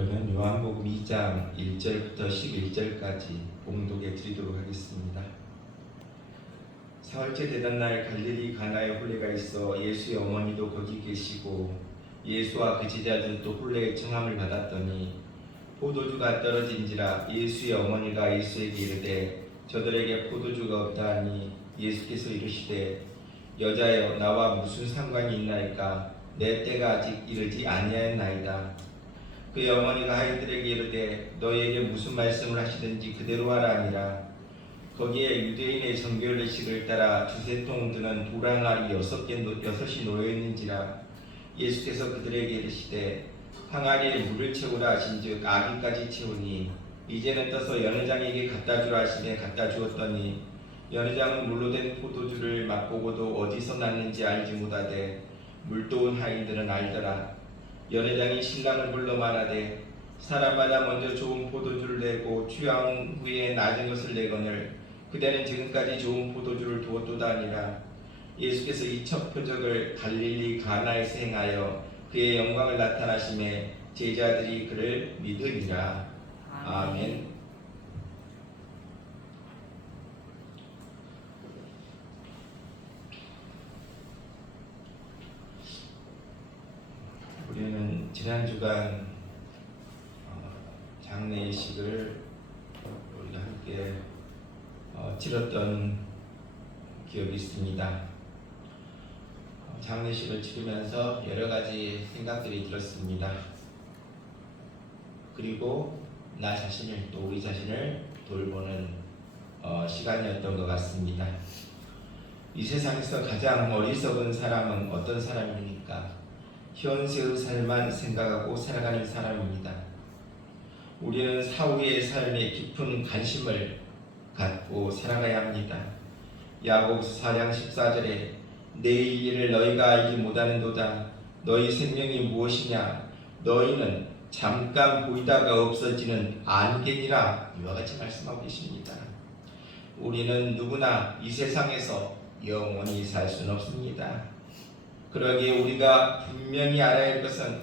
저는 요한복음 2장 1절부터 11절까지 봉독해 드리도록 하겠습니다. 사흘째 되던 날 갈릴리 가나에 혼례가 있어 예수의 어머니도 거기 계시고 예수와 그 제자들도 혼례의 청함을 받았더니 포도주가 떨어진지라 예수의 어머니가 예수에게 이르되 저들에게 포도주가 없다 하니 예수께서 이르시되 여자여 나와 무슨 상관이 있나이까 내 때가 아직 이르지 아니하였나이다. 그의 어머니가 아이들에게 이르되 너희에게 무슨 말씀을 하시든지 그대로 하라 하니라. 거기에 유대인의 정결례식을 따라 두세 통 드는 도랑알이 여섯이 놓여있는지라. 예수께서 그들에게 이르시되 항아리에 물을 채우라 하신즉 아기까지 채우니 이제는 떠서 연회장에게 갖다 주라 하시매 갖다 주었더니 연회장은 물로 된 포도주를 맛보고도 어디서 났는지 알지 못하되 물도온 하인들은 알더라. 연회장이 신랑을 불러 말하되 사람마다 먼저 좋은 포도주를 내고 취한 후에 낮은 것을 내거늘 그대는 지금까지 좋은 포도주를 두었도다 하니라. 예수께서 이 첫 표적을 갈릴리 가나에서 행하여 그의 영광을 나타나심에 제자들이 그를 믿으니라. 아멘. 우리는 지난 주간 장례식을 우리가 함께 치렀던 기억이 있습니다. 장례식을 치르면서 여러 가지 생각들이 들었습니다. 그리고 나 자신을 또 우리 자신을 돌보는 시간이었던 것 같습니다. 이 세상에서 가장 어리석은 사람은 어떤 사람입니까? 현세의 삶만 생각하고 살아가는 사람입니다. 우리는 사후의 삶에 깊은 관심을 갖고 살아가야 합니다. 야고보서 4장 14절에 내일 일을 너희가 알지 못하는도다. 너희 생명이 무엇이냐? 너희는 잠깐 보이다가 없어지는 안개니라. 이와 같이 말씀하고 계십니다. 우리는 누구나 이 세상에서 영원히 살 수는 없습니다. 그러기에 우리가 분명히 알아야 할 것은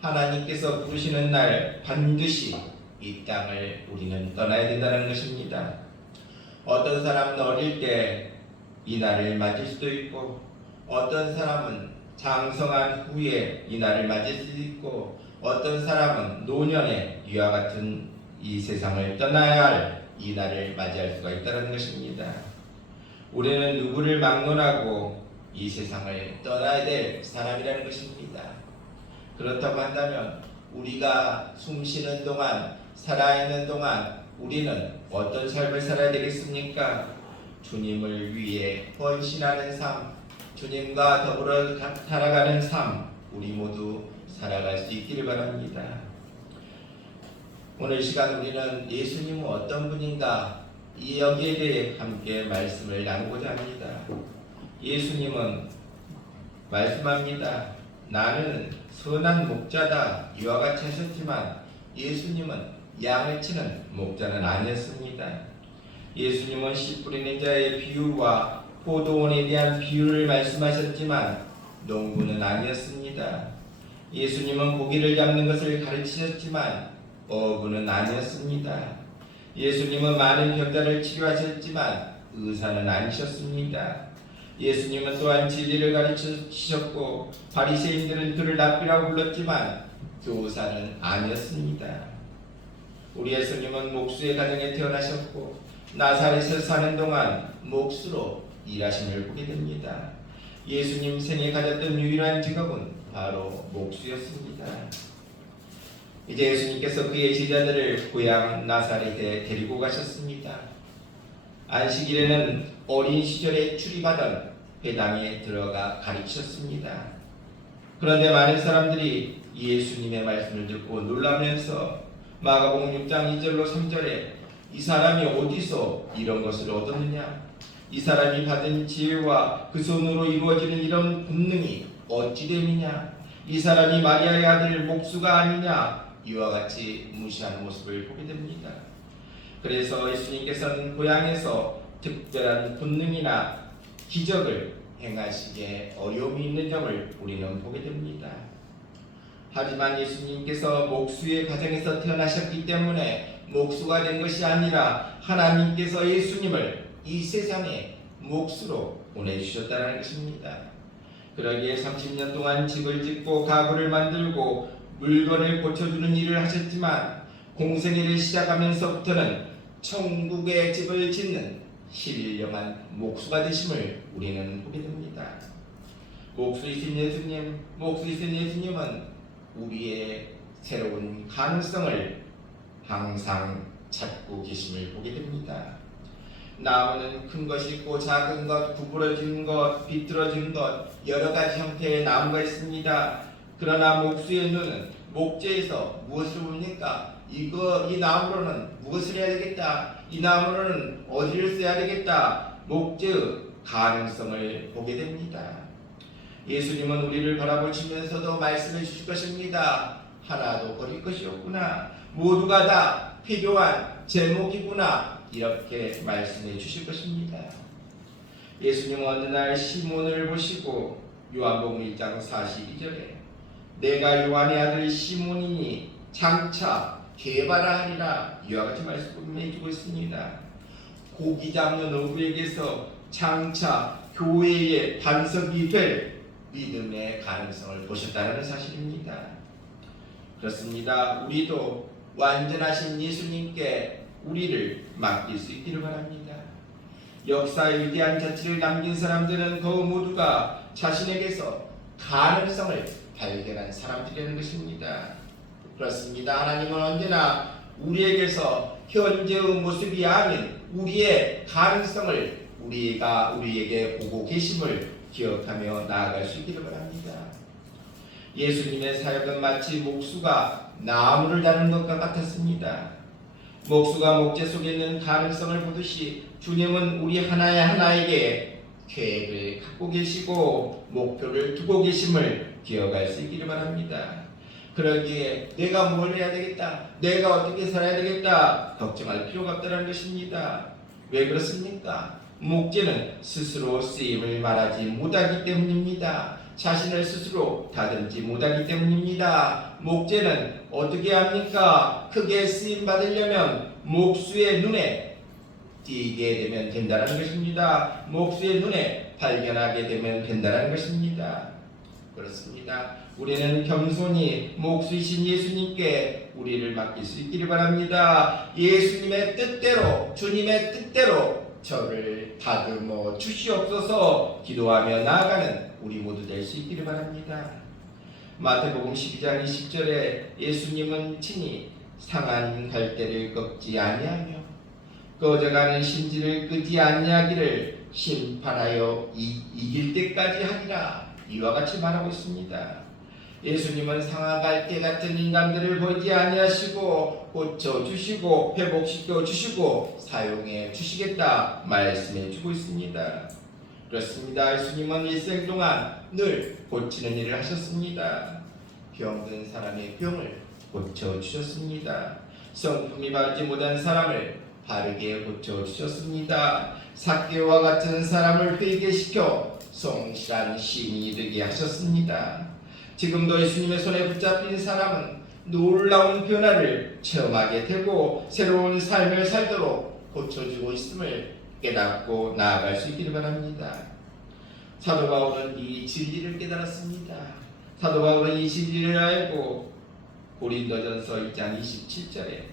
하나님께서 부르시는 날 반드시 이 땅을 우리는 떠나야 된다는 것입니다. 어떤 사람은 어릴 때 이 날을 맞을 수도 있고 어떤 사람은 장성한 후에 이 날을 맞을 수도 있고 어떤 사람은 노년에 이와 같은 이 세상을 떠나야 할 이 날을 맞이할 수가 있다는 것입니다. 우리는 누구를 막론하고 이 세상을 떠나야 될 사람이라는 것입니다. 그렇다고 한다면 우리가 숨쉬는 동안 살아있는 동안 우리는 어떤 삶을 살아야 되겠습니까? 주님을 위해 헌신하는 삶, 주님과 더불어 살아가는 삶, 우리 모두 살아갈 수 있기를 바랍니다. 오늘 시간 우리는 예수님은 어떤 분인가 여기에 대해 함께 말씀을 나누고자 합니다. 예수님은 말씀합니다. 나는 선한 목자다. 이와 같이 하셨지만 예수님은 양을 치는 목자는 아니었습니다. 예수님은 씨 뿌리는 자의 비유와 포도원에 대한 비유를 말씀하셨지만 농부는 아니었습니다. 예수님은 고기를 잡는 것을 가르치셨지만 어부는 아니었습니다. 예수님은 많은 병자를 치료하셨지만 의사는 아니셨습니다. 예수님은 또한 진리를 가르치셨고 바리새인들은 그를 랍비라고 불렀지만 교사는 아니었습니다. 우리 예수님은 목수의 가정에 태어나셨고 나사렛에서 사는 동안 목수로 일하심을 보게 됩니다. 예수님 생에 가졌던 유일한 직업은 바로 목수였습니다. 이제 예수님께서 그의 제자들을 고향 나사렛에 데리고 가셨습니다. 안식일에는 어린 시절에 출입하던 회당에 들어가 가르치셨습니다. 그런데 많은 사람들이 예수님의 말씀을 듣고 놀라면서 마가복음 6장 2절로 3절에 이 사람이 어디서 이런 것을 얻었느냐? 이 사람이 받은 지혜와 그 손으로 이루어지는 이런 본능이 어찌 됨이냐? 이 사람이 마리아의 아들 목수가 아니냐? 이와 같이 무시하는 모습을 보게 됩니다. 그래서 예수님께서는 고향에서 특별한 본능이나 기적을 행하시기에 어려움이 있는 점을 우리는 보게 됩니다. 하지만 예수님께서 목수의 가정에서 태어나셨기 때문에 목수가 된 것이 아니라 하나님께서 예수님을 이 세상에 목수로 보내주셨다는 것입니다. 그러기에 30년 동안 집을 짓고 가구를 만들고 물건을 고쳐주는 일을 하셨지만 공생애를 시작하면서부터는 천국의 집을 짓는 신령한 목수가 되심을 우리는 보게 됩니다. 목수이신 예수님은 우리의 새로운 가능성을 항상 찾고 계심을 보게 됩니다. 나무는 큰 것이 있고 작은 것, 구부러진 것, 비뚤어진 것, 여러 가지 형태의 나무가 있습니다. 그러나 목수의 눈은 목재에서 무엇을 봅니까? 이 나무로는 무엇을 해야 되겠다. 이 나무로는 어디를 써야 되겠다. 목재의 가능성을 보게 됩니다. 예수님은 우리를 바라보시면서도 말씀해 주실 것입니다. 하나도 버릴 것이 없구나. 모두가 다 필요한 제목이구나. 이렇게 말씀해 주실 것입니다. 예수님은 어느 날 시몬을 보시고 요한복음 1장 42절에 내가 요한의 아들 시몬이니 장차 개바라 하리라 이와 같이 말씀해 주고 있습니다. 고기 잡는 어부에게서 장차 교회의 반석이 될 믿음의 가능성을 보셨다는 사실입니다. 그렇습니다. 우리도 완전하신 예수님께 우리를 맡길 수 있기를 바랍니다. 역사의 위대한 자취를 남긴 사람들은 그 모두가 자신에게서 가능성을 발견한 들이라는 것입니다. 그렇습니다. 하나님은 언제나 우리에게서 현재의 모습이 아닌 우리의 가능성을 우리에게 보고 계심을 기억하며 나아갈 수 있기를 바랍니다. 예수님의 사역은 마치 목수가 나무를 다는 것과 같았습니다. 목수가 목재 속에 있는 가능성을 보듯이 주님은 우리 하나하나에게 계획을 갖고 계시고 목표를 두고 계심을 기억할 수 있기를 바랍니다. 그러기에 내가 뭘 해야 되겠다, 내가 어떻게 살아야 되겠다 걱정할 필요가 없다는 것입니다. 왜 그렇습니까? 목재는 스스로 쓰임을 말하지 못하기 때문입니다. 자신을 스스로 다듬지 못하기 때문입니다. 목재는 어떻게 합니까? 크게 쓰임 받으려면 목수의 눈에 띄게 되면 된다는 것입니다. 목수의 눈에 발견하게 되면 된다는 것입니다. 그렇습니다. 우리는 겸손히 목수이신 예수님께 우리를 맡길 수 있기를 바랍니다. 예수님의 뜻대로, 주님의 뜻대로 저를 다듬어 주시옵소서 기도하며 나아가는 우리 모두 될 수 있기를 바랍니다. 마태복음 12장 20절에 예수님은 친히 상한 갈대를 꺾지 아니하며 꺼져가는 심지를 끄지 아니하기를 심판하여 이길 때까지 하리라 이와 같이 말하고 있습니다. 예수님은 상한 갈대 같은 인간들을 버리지 아니하시고 고쳐주시고 회복시켜주시고 사용해 주시겠다 말씀해 주고 있습니다. 그렇습니다. 예수님은 일생 동안 늘 고치는 일을 하셨습니다. 병든 사람의 병을 고쳐주셨습니다. 성품이 바르지 못한 사람을 바르게 고쳐주셨습니다. 삭개와 같은 사람을 회개시켜 성실한 시인이 되게 하셨습니다. 지금도 예수님의 손에 붙잡힌 사람은 놀라운 변화를 체험하게 되고 새로운 삶을 살도록 고쳐주고 있음을 깨닫고 나아갈 수 있기를 바랍니다. 사도 바울은 이 진리를 깨달았습니다. 사도 바울은 이 진리를 알고 고린도전서 1장 27절에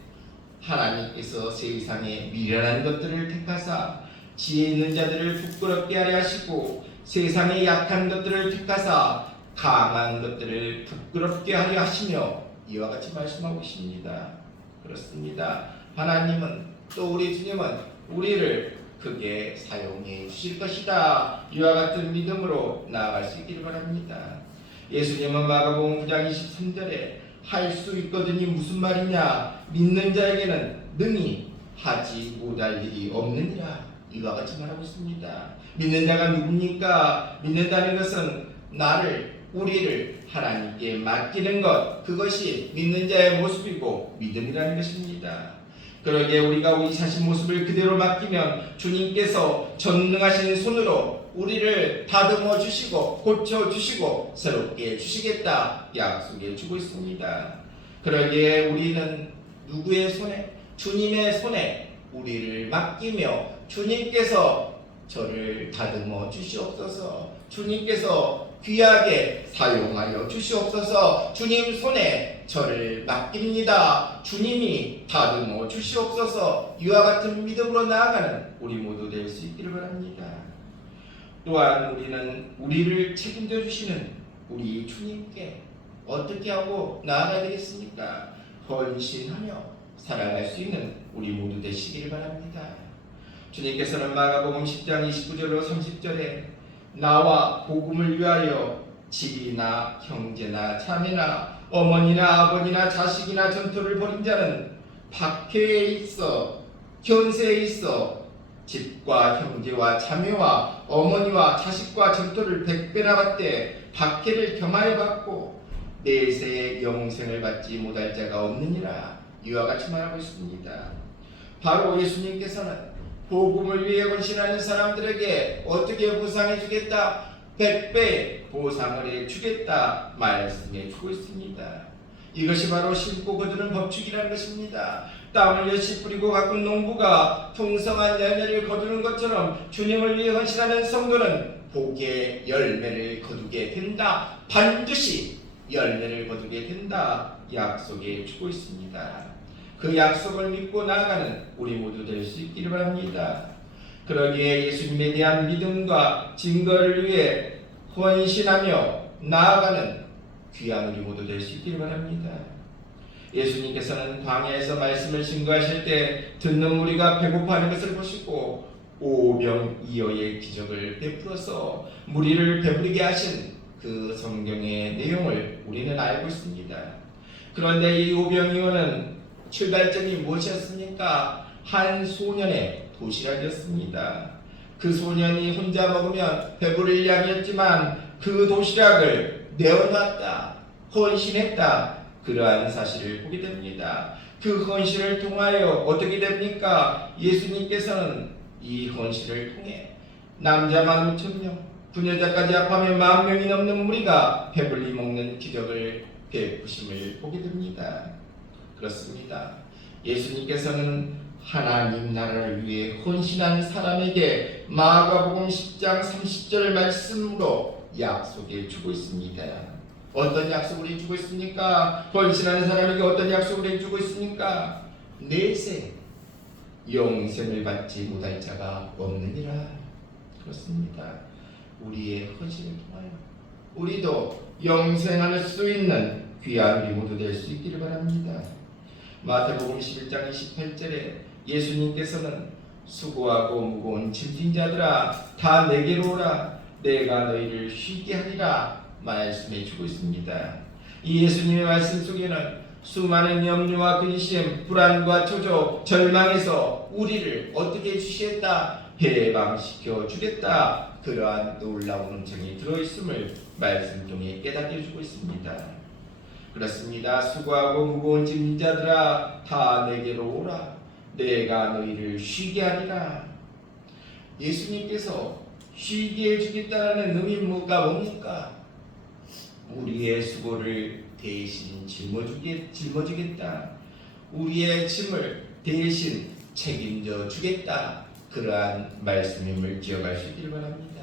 하나님께서 세상에 미련한 것들을 택하사 지혜 있는 자들을 부끄럽게 하려 하시고 세상에 약한 것들을 택하사 강한 것들을 부끄럽게 하려 하시며 이와 같이 말씀하고 계십니다. 그렇습니다. 하나님은 또 우리 주님은 우리를 크게 사용해 주실 것이다. 이와 같은 믿음으로 나아갈 수 있기를 바랍니다. 예수님은 마가복음 9장 23절에 할 수 있거든이 무슨 말이냐, 믿는 자에게는 능히 하지 못할 일이 없느니라 이와 같이 말하고 있습니다. 믿는 자가 누굽니까? 믿는다는 것은 우리를 하나님께 맡기는 것, 그것이 믿는 자의 모습이고 믿음이라는 것입니다. 그러기에 우리가 우리 자신 모습을 그대로 맡기면 주님께서 전능하신 손으로 우리를 다듬어 주시고 고쳐 주시고 새롭게 주시겠다 약속해 주고 있습니다. 그러기에 우리는 누구의 손에? 주님의 손에 우리를 맡기며 주님께서 저를 다듬어 주시옵소서, 주님께서 귀하게 사용하여 주시옵소서, 주님 손에 저를 맡깁니다, 주님이 다듬어 주시옵소서, 이와 같은 믿음으로 나아가는 우리 모두 될 수 있기를 바랍니다. 또한 우리는 우리를 책임져 주시는 우리 주님께 어떻게 하고 나아가야 되겠습니까? 헌신하며 살아갈 수 있는 우리 모두 되시기를 바랍니다. 주님께서는 마가복음 10장 29절로 30절에 나와 복음을 위하여 집이나 형제나 자매나 어머니나 아버지나 자식이나 전토를 벌인 자는 박해에 있어 현세에 있어 집과 형제와 자매와 어머니와 자식과 전토를 100배나 받되 박해를 겸하여 받고 내세의 영생을 받지 못할 자가 없느니라. 이와 같이 말하고 있습니다. 바로 예수님께서는 복음을 위해 헌신하는 사람들에게 어떻게 보상해 주겠다? 100배 보상을 해 주겠다 말씀해 주고 있습니다. 이것이 바로 심고 거두는 법칙이라는 것입니다. 땀을 열심히 뿌리고 가꾼 농부가 풍성한 열매를 거두는 것처럼 주님을 위해 헌신하는 성도는 복의 열매를 거두게 된다. 반드시 열매를 거두게 된다 약속해 주고 있습니다. 그 약속을 믿고 나아가는 우리 모두 될 수 있기를 바랍니다. 그러기에 예수님에 대한 믿음과 증거를 위해 헌신하며 나아가는 귀한 우리 모두 될 수 있기를 바랍니다. 예수님께서는 광야에서 말씀을 증거하실 때 듣는 무리가 배고파하는 것을 보시고 오병이어의 기적을 베풀어서 무리를 배부르게 하신 그 성경의 내용을 우리는 알고 있습니다. 그런데 이 오병이어는 출발점이 무엇이었습니까? 한 소년의 도시락이었습니다. 그 소년이 혼자 먹으면 배부를 양이었지만 그 도시락을 내어놨다, 헌신했다, 그러한 사실을 보게 됩니다. 그 헌신을 통하여 어떻게 됩니까? 예수님께서는 이 헌신을 통해 남자만 5,000명, 부녀자까지 합하면 10,000명이 넘는 무리가 배불리 먹는 기적을 베푸심을 보게 됩니다. 그렇습니다. 예수님께서는 하나님 나라를 위해 헌신한 사람에게 마가복음 10장 30절 말씀으로 약속해 주고 있습니다. 어떤 약속을 해주고 있습니까? 헌신하는 사람에게 어떤 약속을 해주고 있습니까? 내세 영생을 받지 못할 자가 없느니라. 그렇습니다. 우리의 헌신을 통하여 우리도 영생할 수 있는 귀한 우리 모두 될 수 있기를 바랍니다. 마태복음 11장 28절에 예수님께서는 수고하고 무거운 짐진 자들아 다 내게로 오라 내가 너희를 쉬게 하리라 말씀해 주고 있습니다. 이 예수님의 말씀 속에는 수많은 염려와 근심, 불안과 초조, 절망에서 우리를 어떻게 주시겠다? 해방시켜 주겠다. 그러한 놀라운 음성이 들어있음을 말씀 통해 깨닫게 해주고 있습니다. 그렇습니다. 수고하고 무거운 짐진 자들아 다 내게로 오라 내가 너희를 쉬게 하리라. 예수님께서 쉬게 해주겠다는 의미가 뭡니까? 우리의 수고를 대신 짊어주겠다. 우리의 짐을 대신 책임져 주겠다. 그러한 말씀임을 기억할 수 있기를 바랍니다.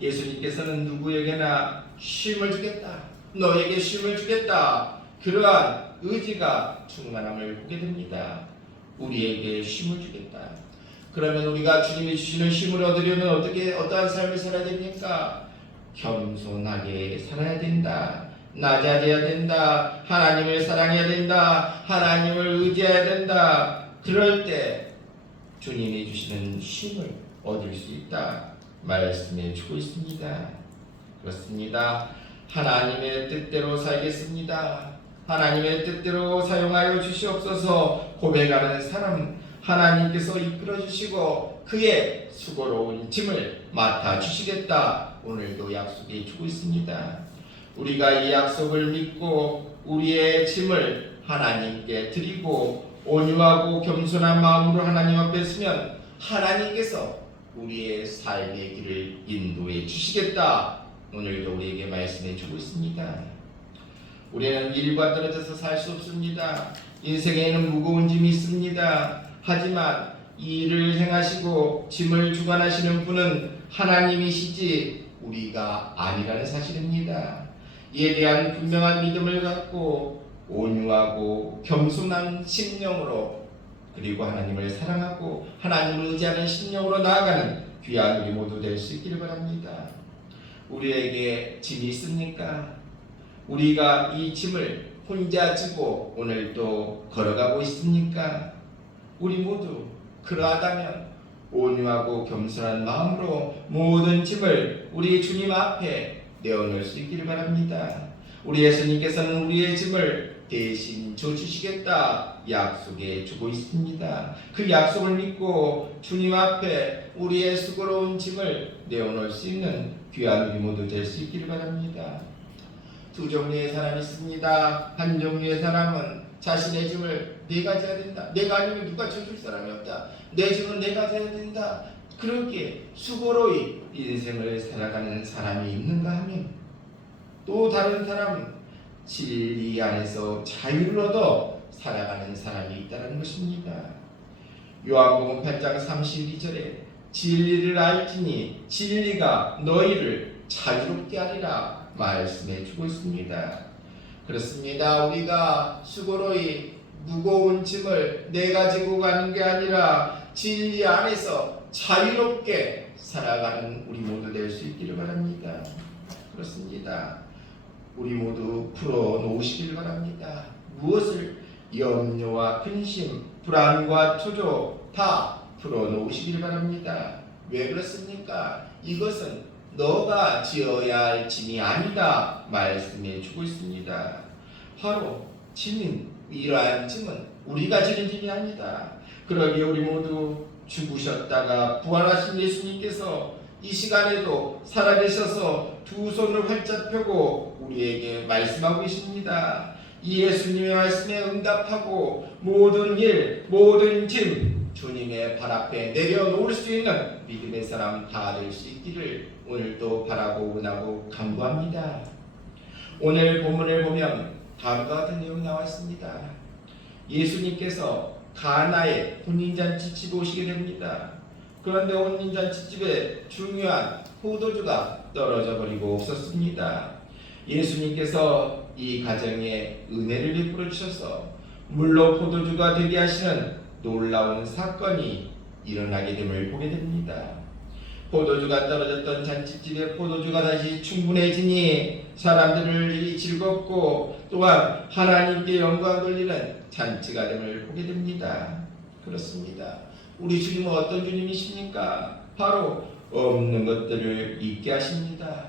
예수님께서는 누구에게나 쉼을 주겠다. 너에게 쉼을 주겠다. 그러한 의지가 충만함을 보게 됩니다. 우리에게 쉼을 주겠다. 그러면 우리가 주님이 주시는 쉼을 얻으려면 어떠한 삶을 살아야 됩니까? 겸손하게 살아야 된다. 낮아져야 된다. 하나님을 사랑해야 된다. 하나님을 의지해야 된다. 그럴 때 주님이 주시는 쉼을 얻을 수 있다 말씀해 주고 있습니다. 그렇습니다. 하나님의 뜻대로 살겠습니다. 하나님의 뜻대로 사용하여 주시옵소서. 고백하는 사람 하나님께서 이끌어 주시고 그의 수고로운 짐을 맡아 주시겠다 오늘도 약속해 주고 있습니다. 우리가 이 약속을 믿고 우리의 짐을 하나님께 드리고 온유하고 겸손한 마음으로 하나님 앞에 서면 하나님께서 우리의 삶의 길을 인도해 주시겠다. 오늘도 우리에게 말씀해 주고 있습니다. 우리는 일과 떨어져서 살 수 없습니다. 인생에는 무거운 짐이 있습니다. 하지만 이 일을 행하시고 짐을 주관하시는 분은 하나님이시지 우리가 아니라는 사실입니다. 이에 대한 분명한 믿음을 갖고 온유하고 겸손한 심령으로, 그리고 하나님을 사랑하고 하나님을 의지하는 심령으로 나아가는 귀한 우리 모두 될 수 있기를 바랍니다. 우리에게 짐이 있습니까? 우리가 이 짐을 혼자 지고 오늘도 걸어가고 있습니까? 우리 모두 그러하다면 온유하고 겸손한 마음으로 모든 짐을 우리 주님 앞에 내어놓을 수 있기를 바랍니다. 우리 예수님께서는 우리의 짐을 대신 져주시겠다 약속해 주고 있습니다. 그 약속을 믿고 주님 앞에 우리의 수고로운 짐을 내어놓을 수 있는 귀한 우리 모두 될 수 있기를 바랍니다. 두 종류의 사람이 있습니다. 한 종류의 사람은 자신의 짐을 내가 져야 된다. 내가 아니면 누가 져줄 사람이 없다. 내 짐은 내가 져야 된다. 그렇게 수고로이 인생을 살아가는 사람이 있는가 하면, 또 다른 사람은 진리 안에서 자유를 얻어 살아가는 사람이 있다는 것입니다. 요한복음 8장 32절에 진리를 알지니 진리가 너희를 자유롭게 하리라 말씀해 주고 있습니다. 그렇습니다. 우리가 수고로이 무거운 짐을 내가 지고 가는 게 아니라 진리 안에서 자유롭게 살아가는 우리 모두 될 수 있기를 바랍니다. 그렇습니다. 우리 모두 풀어놓으시길 바랍니다. 무엇을? 염려와 근심, 불안과 초조 다 풀어놓으시길 바랍니다. 왜 그렇습니까? 이것은 너가 지어야 할 짐이 아니다 말씀해 주고 있습니다. 바로 짐은, 이러한 짐은 우리가 지는 짐이 아니다. 그러기에 우리 모두 죽으셨다가 부활하신 예수님께서 이 시간에도 살아계셔서 두 손을 활짝 펴고 우리에게 말씀하고 계십니다. 이 예수님의 말씀에 응답하고 모든 일, 모든 짐 주님의 발 앞에 내려놓을 수 있는 믿음의 사람 다 될 수 있기를 오늘도 바라고 원하고 간구합니다. 오늘 본문을 보면 다음과 같은 내용이 나와 있습니다. 예수님께서 가나의 혼인잔치 집에 오시게 됩니다. 그런데 혼인잔치집에 중요한 포도주가 떨어져 버리고 없었습니다. 예수님께서 이 가정에 은혜를 베풀어 주셔서 물로 포도주가 되게 하시는 놀라운 사건이 일어나게 됨을 보게 됩니다. 포도주가 떨어졌던 잔치집에 포도주가 다시 충분해지니 사람들을 즐겁고 또한 하나님께 영광 돌리는 잔치가 됨을 보게 됩니다. 그렇습니다. 우리 주님은 어떤 주님이십니까? 바로 없는 것들을 있게 하십니다.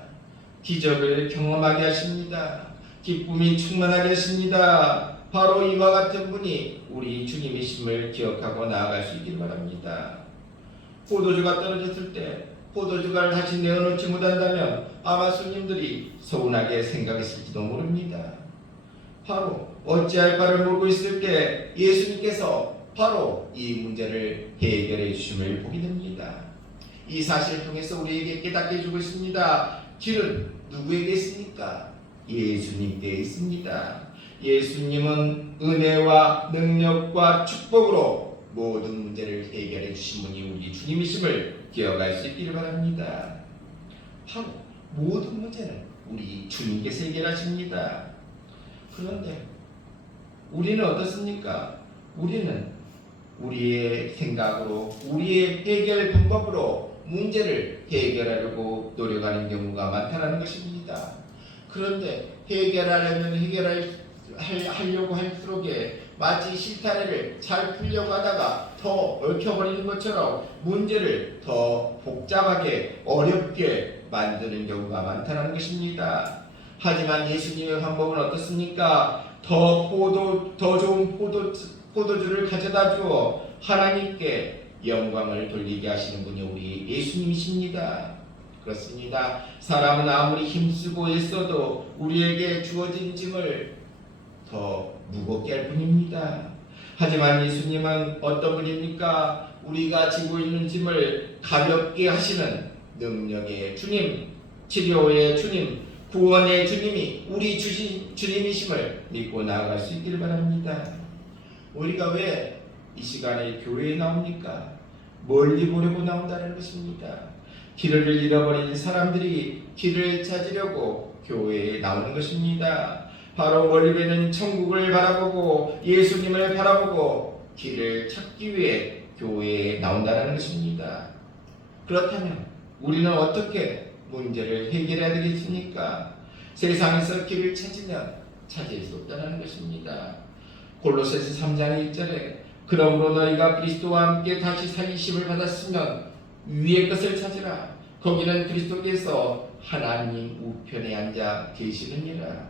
기적을 경험하게 하십니다. 기쁨이 충만하게 하십니다. 바로 이와 같은 분이 우리 주님이심을 기억하고 나아갈 수 있길 바랍니다. 포도주가 떨어졌을 때 포도주가를 다시 내어놓지 못한다면 아마 손님들이 서운하게 생각했을지도 모릅니다. 바로 어찌할 바를 모르고 있을 때 예수님께서 바로 이 문제를 해결해 주심을 보게 됩니다. 이 사실을 통해서 우리에게 깨닫게 해주고 있습니다. 길은 누구에게 있습니까? 예수님께 있습니다. 예수님은 은혜와 능력과 축복으로 모든 문제를 해결해 주신 분이 우리 주님이심을 기억할 수 있기를 바랍니다. 바로 모든 문제는 우리 주님께서 해결하십니다. 그런데 우리는 어떻습니까? 우리는 우리의 생각으로, 우리의 해결 방법으로 문제를 해결하려고 노력하는 경우가 많다는 것입니다. 그런데 해결하려고 할수록에 마치 실타래를 잘 풀려고 하다가 더 얽혀버리는 것처럼 문제를 더 복잡하게 어렵게 만드는 경우가 많다는 것입니다. 하지만 예수님의 방법은 어떻습니까? 더 좋은 포도주를 가져다 주어 하나님께 영광을 돌리게 하시는 분이 우리 예수님이십니다. 그렇습니다. 사람은 아무리 힘쓰고 애써도 우리에게 주어진 짐을 더 무겁게 할 뿐입니다. 하지만 예수님은 어떤 분입니까? 우리가 지고 있는 짐을 가볍게 하시는 능력의 주님, 치료의 주님, 구원의 주님이 우리 주님이심을 믿고 나아갈 수 있기를 바랍니다. 우리가 왜 이 시간에 교회에 나옵니까? 멀리 보려고 나온다는 것입니다. 길을 잃어버린 사람들이 길을 찾으려고 교회에 나오는 것입니다. 바로 멀리 보이는 천국을 바라보고 예수님을 바라보고 길을 찾기 위해 교회에 나온다는 것입니다. 그렇다면 우리는 어떻게 문제를 해결해야 되겠습니까? 세상에서 길을 찾으면 찾을 수 없다는 것입니다. 골로새서 3장 1절에 그러므로 너희가 그리스도와 함께 다시 살리심을 받았으면 위의 것을 찾으라. 거기는 그리스도께서 하나님 우편에 앉아 계시느니라.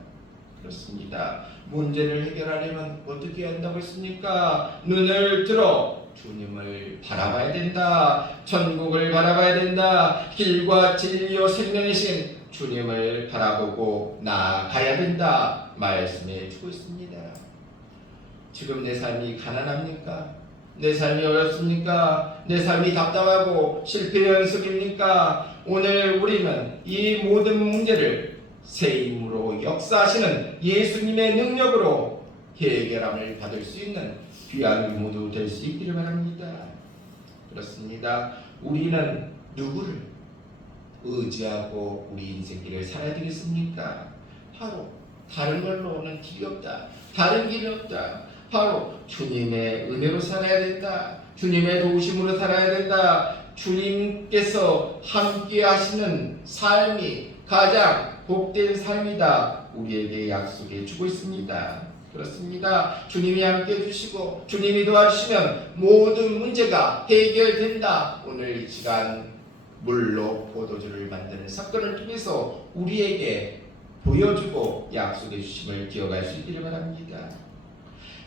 그렇습니다. 문제를 해결하려면 어떻게 한다고 했습니까? 눈을 들어 주님을 바라봐야 된다. 천국을 바라봐야 된다. 길과 진리요 생명이신 주님을 바라보고 나아가야 된다. 말씀해 주고 있습니다. 지금 내 삶이 가난합니까? 내 삶이 어렵습니까? 내 삶이 답답하고 실패 연속입니까? 오늘 우리는 이 모든 문제를 새 힘으로 역사하시는 예수님의 능력으로 해결함을 받을 수 있는 귀한 모두 될 수 있기를 바랍니다. 그렇습니다. 우리는 누구를 의지하고 우리 인생길을 살아야 되겠습니까? 바로 다른 걸로는 길이 없다. 다른 길이 없다. 바로 주님의 은혜로 살아야 된다. 주님의 도우심으로 살아야 된다. 주님께서 함께 하시는 삶이 가장 복된 삶이다. 우리에게 약속해 주고 있습니다. 그렇습니다. 주님이 함께 해주시고 주님이 도와주시면 모든 문제가 해결된다. 오늘 이 시간 물로 포도주를 만드는 사건을 통해서 우리에게 보여주고 약속해 주심을 기억할 수 있기를 바랍니다.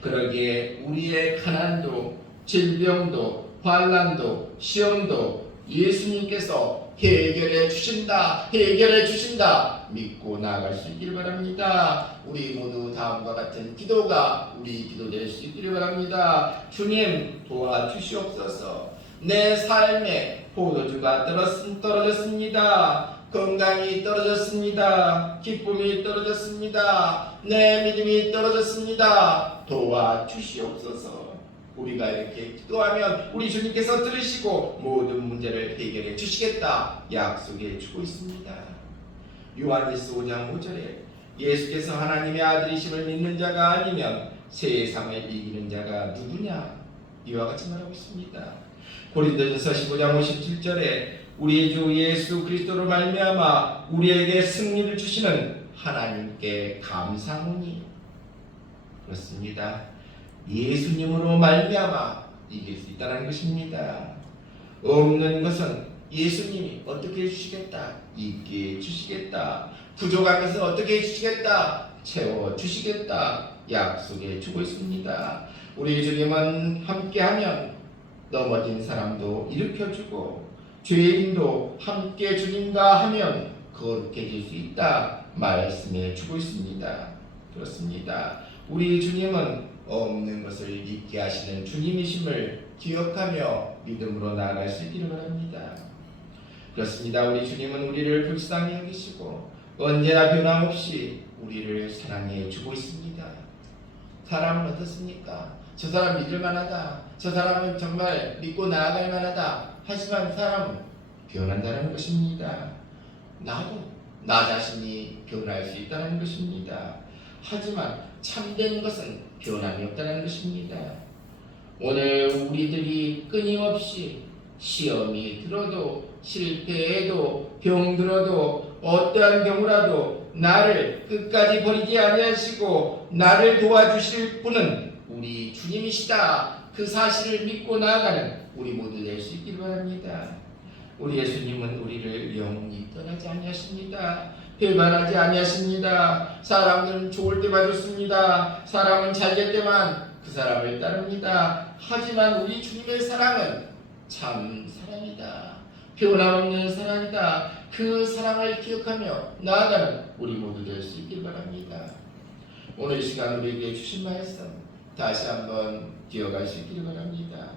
그러기에 우리의 가난도 질병도 환난도 시험도 예수님께서 해결해 주신다. 해결해 주신다. 믿고 나아갈 수 있기를 바랍니다. 우리 모두 다음과 같은 기도가 우리 기도 될 수 있기를 바랍니다. 주님 도와주시옵소서. 내 삶에 포도주가 떨어졌습니다. 건강이 떨어졌습니다. 기쁨이 떨어졌습니다. 내 믿음이 떨어졌습니다. 도와주시옵소서. 우리가 이렇게 기도하면 우리 주님께서 들으시고 모든 문제를 해결해 주시겠다 약속해 주고 있습니다. 요한일서 5장 5절에 예수께서 하나님의 아들이심을 믿는 자가 아니면 세상을 이기는 자가 누구냐 이와 같이 말하고 있습니다. 고린도전서 15장 57절에 우리 주 예수 그리스도로 말미암아 우리에게 승리를 주시는 하나님께 감사하노니. 그렇습니다. 예수님으로 말미암아 이길 수 있다는 것입니다. 없는 것은 예수님이 어떻게 해주시겠다? 있게 해주시겠다. 부족한 것은 어떻게 해주시겠다? 채워주시겠다. 약속해 주고 있습니다. 우리 주님은 함께하면 넘어진 사람도 일으켜주고 죄인도 함께 주님과 하면 거룩해질 수 있다 말씀해 주고 있습니다. 그렇습니다. 우리 주님은 없는 것을 있게 하시는 주님이심을 기억하며 믿음으로 나아갈 수 있기를 바랍니다. 그렇습니다. 우리 주님은 우리를 불쌍히 여기시고 언제나 변함없이 우리를 사랑해 주고 있습니다. 사람은 어떻습니까? 저 사람 믿을 만하다. 저 사람은 정말 믿고 나아갈 만하다. 하지만 사람은 변한다는 것입니다. 나도 나 자신이 변할 수 있다는 것입니다. 하지만 참된 것은 변함이 없다는 것입니다. 오늘 우리들이 끊임없이 시험이 들어도 실패해도 병들어도 어떠한 경우라도 나를 끝까지 버리지 아니하시고 나를 도와주실 분은 우리 주님이시다. 그 사실을 믿고 나아가는 우리 모두 될 수 있기를 바랍니다. 우리 예수님은 우리를 영원히 떠나지 아니하십니다. 배반하지 아니하십니다. 사람은 좋을 때만 좋습니다. 사람은 잘 될 때만 그 사람을 따릅니다. 하지만 우리 주님의 사랑은 참 사랑이다. 변함없는 사랑이다. 그 사랑을 기억하며 나아가는 우리 모두 될 수 있길 바랍니다. 오늘 이 시간 우리에게 주신 말씀 다시 한번 기억할 수 있기를 바랍니다.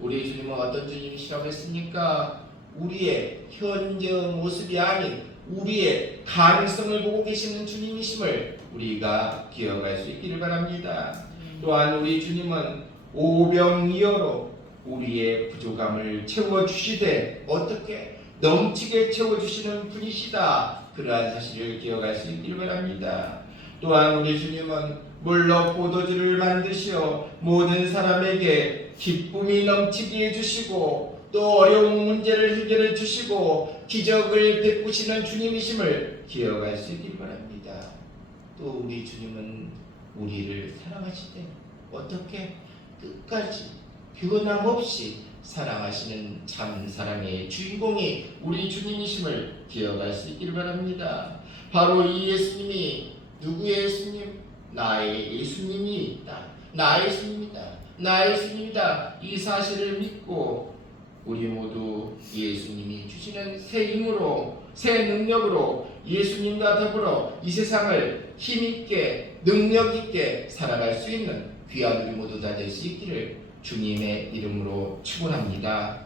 우리 주님은 어떤 주님이시라고 했습니까? 우리의 현재 모습이 아닌 우리의 가능성을 보고 계시는 주님이심을 우리가 기억할 수 있기를 바랍니다. 또한 우리 주님은 오병이어로 우리의 부족함을 채워주시되 어떻게 넘치게 채워주시는 분이시다. 그러한 사실을 기억할 수 있기를 바랍니다. 또한 우리 주님은 물로 포도주를 만드시어 모든 사람에게 기쁨이 넘치게 해주시고 또 어려운 문제를 해결해 주시고 기적을 베푸시는 주님이심을 기억할 수 있기를 바랍니다. 또 우리 주님은 우리를 사랑하시되 어떻게 끝까지 변함없이 사랑하시는 참 사랑의 주인공이 우리 주님이심을 기억할 수 있기를 바랍니다. 바로 이 예수님이 누구의 예수님? 나의 예수님이다. 나의 예수님이다. 나의 예수님이다. 이 사실을 믿고 우리 모두 예수님이 주시는 새 힘으로 새 능력으로 예수님과 더불어 이 세상을 힘있게 능력있게 살아갈 수 있는 귀한 우리 모두 다 될 수 있기를 주님의 이름으로 축원합니다.